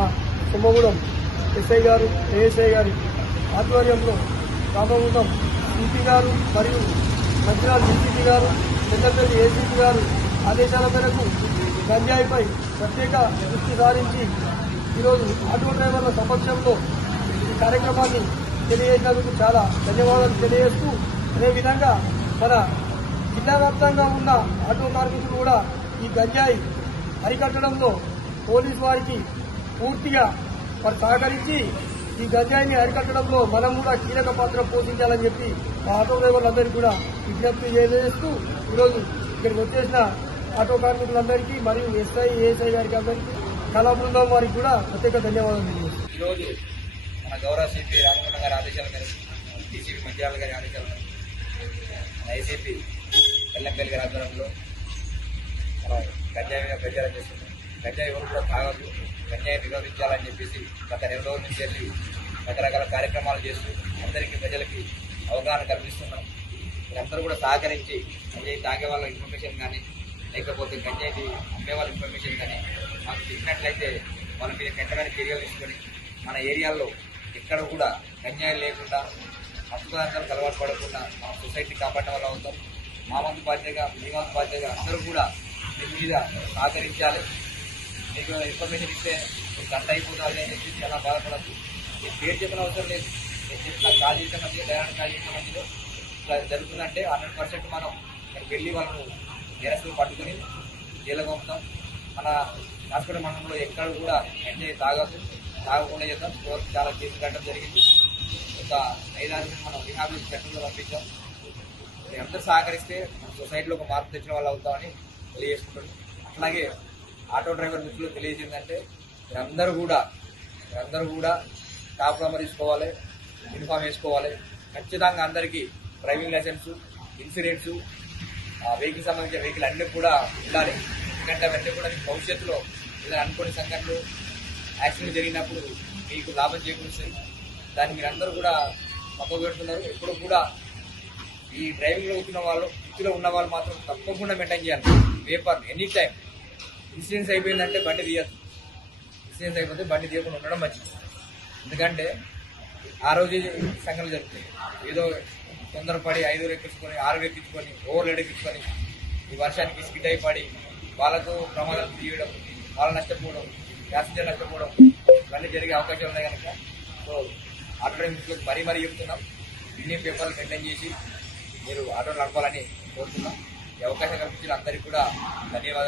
మా కుంభగూడెం ఎస్ఐ గారు ఏఎస్ఐ గారి ఆధ్వర్యంలో రామగుండం సిపి గారు మరియు మంచిర్యాల డీసీపీ గారు పెద్దపల్లి ఏసీపీ గారు ఆదేశాల మేరకు గంజాయిపై ప్రత్యేక దృష్టి సారించి ఈరోజు ఆటో డ్రైవర్ల సమక్షంలో ఈ కార్యక్రమాన్ని తెలియజేసినందుకు చాలా ధన్యవాదాలు తెలియజేస్తూ అదేవిధంగా మన జిల్లా వ్యాప్తంగా ఉన్న ఆటో కార్మికులు కూడా ఈ గంజాయి అరికట్టడంలో పోలీసు వారికి పూర్తిగా వారు సహకరించి ఈ గంజాయిని అరికట్టడంలో మనం కూడా కీలక పాత్ర పోషించాలని చెప్పి ఆటో డ్రైవర్లందరికీ కూడా విజ్ఞప్తి చేస్తూ ఈరోజు ఇక్కడికి వచ్చేసిన ఆటో కార్మికులందరికీ మరియు ఎస్ఐ ఏఎస్ఐ గారికి అందరికీ కళా బృందం వారికి కూడా ప్రత్యేక ధన్యవాదాలు తెలియజేస్తాం. ఈరోజు మన గౌరవ సిపి రామగుండం గారి ఆదేశాల మేరకు డీసీపీ మంచిర్యాల గారి ఆదేశాల మేరకు మన ఏసీపీ ఎల్లంపల్లి గారి ఆధ్వర్యంలో మనం గంజాయి మీద ప్రచారం చేస్తున్నాం. గంజాయి ఎవరు కూడా తాగదు, గంజాయి నిరోధించాలని చెప్పేసి గత 2 రోజుల నుంచి వెళ్ళి రకరకాల కార్యక్రమాలు చేస్తూ అందరికీ ప్రజలకి అవగాహన కల్పిస్తున్నాం. మీరందరూ కూడా సహకరించి గంజాయి తాగే వాళ్ళ ఇన్ఫర్మేషన్ కానీ లేకపోతే గంజాయి అమ్మే వాళ్ళ ఇన్ఫర్మేషన్ కానీ మాకు చెప్పినట్లయితే వాళ్ళ మీద వెంటనే చర్యలు తీసుకొని మన ఏరియాలో ఎక్కడ కూడా గంజాయి లేకుండా మత్తు పదార్థాలకు అలవాటు పడకుండా మన సొసైటీ కాపాడడం వల్ల అవుతాం. మా వంతు బాధ్యతగా మీ వంతు బాధ్యతగా అందరూ కూడా దీని మీద సహకరించాలి. మీకు ఇన్ఫర్మేషన్ ఇస్తే గంట అయిపోతుంది అని చెప్పి చాలా బాధపడద్దు. మీకు పేరు చెప్పిన అవసరం లేదు. నేను చెప్పిన కాల్ చేసే మధ్య దయాన్ని కాల్ చేసే మధ్యలో ఇట్లా జరుగుతుందంటే 100% మనం ఇక్కడికి వెళ్ళి వాళ్ళను నేరస్తులు పట్టుకుని జైలుకు పంపుతాం. మన హాస్పిటల్ మండలంలో ఎక్కడ కూడా ఎంజాయ్ తాగకుండా చేద్దాం. చాలా కేసులు కట్టడం జరిగింది. ఒక 5-6 మనం రిహాబిలిటేషన్ సెంటర్లో పంపించాం. అందరూ సహకరిస్తే మన సొసైటీలో ఒక మార్పు తెచ్చిన వాళ్ళు అవుతామని తెలియజేసుకుంటున్నాం. అట్లాగే ఆటో డ్రైవర్ మిత్రులు తెలియజేసిందంటే మీరందరూ కూడా టాప్ నెంబర్ తీసుకోవాలి, యూనిఫామ్ వేసుకోవాలి. ఖచ్చితంగా అందరికీ డ్రైవింగ్ లైసెన్స్, ఇన్సూరెన్స్, వెహికల్ సంబంధించిన వెహికల్ అన్నీ కూడా ఉండాలి. ఎందుకంటే అవన్నీ కూడా మీకు భవిష్యత్తులో ఇలా అనుకోని సంఘటనలు యాక్సిడెంట్ జరిగినప్పుడు మీకు లాభం చేకూరుస్తాయి. దాన్ని మీరందరూ కూడా పక్కకు పెడుతున్నారు. ఎప్పుడు కూడా ఈ డ్రైవింగ్లో వృత్తిలో ఉన్న వాళ్ళు మాత్రం తప్పకుండా మెయింటైన్ చేయాలి. పేపర్ ఎనీ టైం ఇన్సూరెన్స్ అయిపోయిందంటే బండి తీయద్దు. ఇన్సూరెన్స్ అయిపోతే బండి తీయకుండా ఉండడం మంచిది. ఎందుకంటే ఆ రోజు సంఘటనలు జరుగుతాయి. ఏదో తొందరపడి 5 ఎక్కించుకొని 6 ఎక్కించుకొని ఓవర్లోడ్ ఎక్కించుకొని ఈ వర్షానికి స్కిడ్ అయిపడి వాళ్ళకు ప్రమాదాలు తీయడం, వాళ్ళు నష్టపోవడం, ప్యాసింజర్ నష్టపోవడం ఇవన్నీ జరిగే అవకాశాలు ఉన్నాయి కనుక సో ఆటో డ్రైవింగ్ మరీ చెప్తున్నాం. ఇన్ని పేపర్లు మెయింటైన్ చేసి మీరు ఆటో నడపాలని కోరుతున్నాం. ఈ అవకాశం కల్పించిన అందరికీ కూడా ధన్యవాదాలు.